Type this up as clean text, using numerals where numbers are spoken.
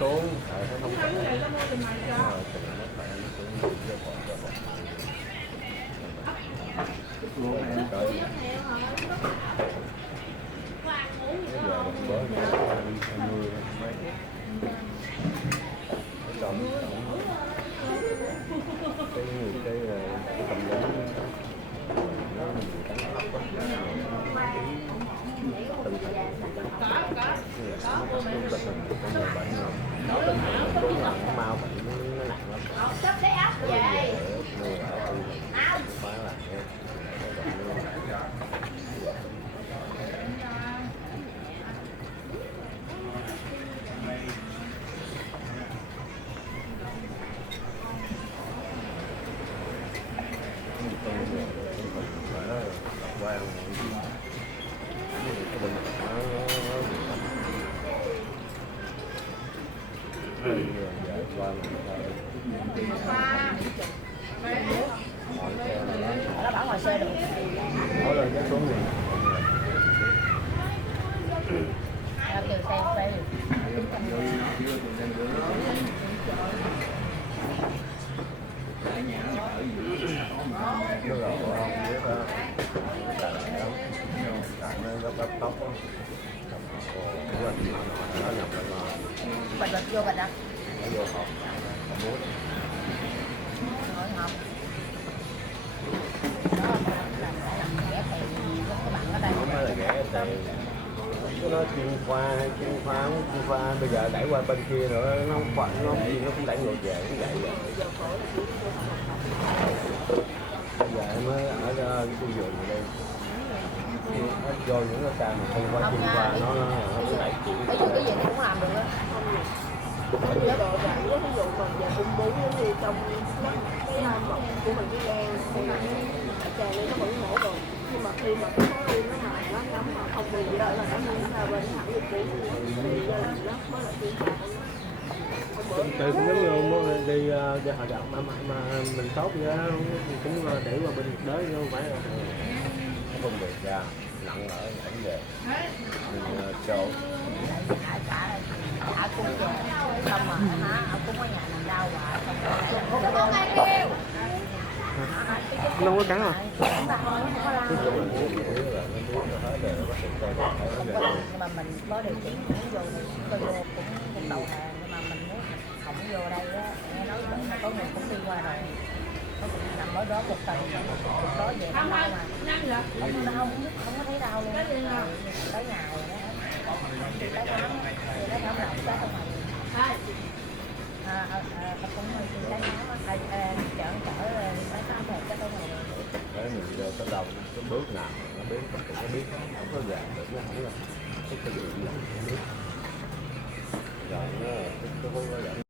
xuống, tại nó không khỏe. Rồi chừng nào nó khỏe nó xuống cho bọn Luôn cỡ bây giờ mình bớt đi 20 mấy trọng cái nhiều cái tầm đến nó nhiều cái hấp á tinh thần con người bệnh rồi đúng là nó mau bệnh nó nặng lắm phải là quan nó bảo ngoài xe được. nói lên cái xuống gì Từ xe về. nó rồi không biết đó tại nó bắp tóc á nó nhập lại Bật vô bật đó. nó vô học học muốn Ngồi học. Đó làm ghé thì các bạn ở đây. không phải là ghé thì cái nó chuyên khoa hay chuyên khoa bây giờ đẩy qua bên kia nữa nó không phải nó gì nó cũng đẩy ngược về cũng vậy vậy bây giờ em mới ở cái khu vườn này đây nó vô những cái ca mà không qua chuyên khoa nó đẩy chuyển Ví dụ cái gì cũng làm được á. Ví dụ còn về ung bướu giống như trong cái bọc của mình cái gan thì đại tràng này nó vẫn nổ rồi nhưng mà khi mà cái khối u nó mà nó ngấm mà không bị gì đó là nó nằm ra bên thẳng ung bướu thì nó mới là chuyên khoa. từ cũng giống như đi hoạt động mà mình tốt vậy đó cũng để qua bên nhiệt đới chứ không phải là nó không được ra nặng ở ảnh về mình chỗ Ở cung về xong rồi hả ở cung ở nhà nằm đau hoài xong đâu có cắn à cái chỗ mình muốn hiểu là nó biết là hết rồi nó bắt đầu coi nhưng mà mình có điều kiện muốn vô tôi vô cũng đầu hàng nhưng mà mình muốn không vô đây á nghe nói bệnh là có người cũng đi qua rồi nó cũng nằm ở đó một tuần cuộc đó về nó đau mà không có thấy đau luôn tới nhà rồi đó tới khám nào tới không mà cũng cái khám á chở tới khám rồi cái tới này để mình vô tới đâu cái bước nào nó biết mình cũng có biết không có gạt được nó không là cái gì không biết rồi nó cái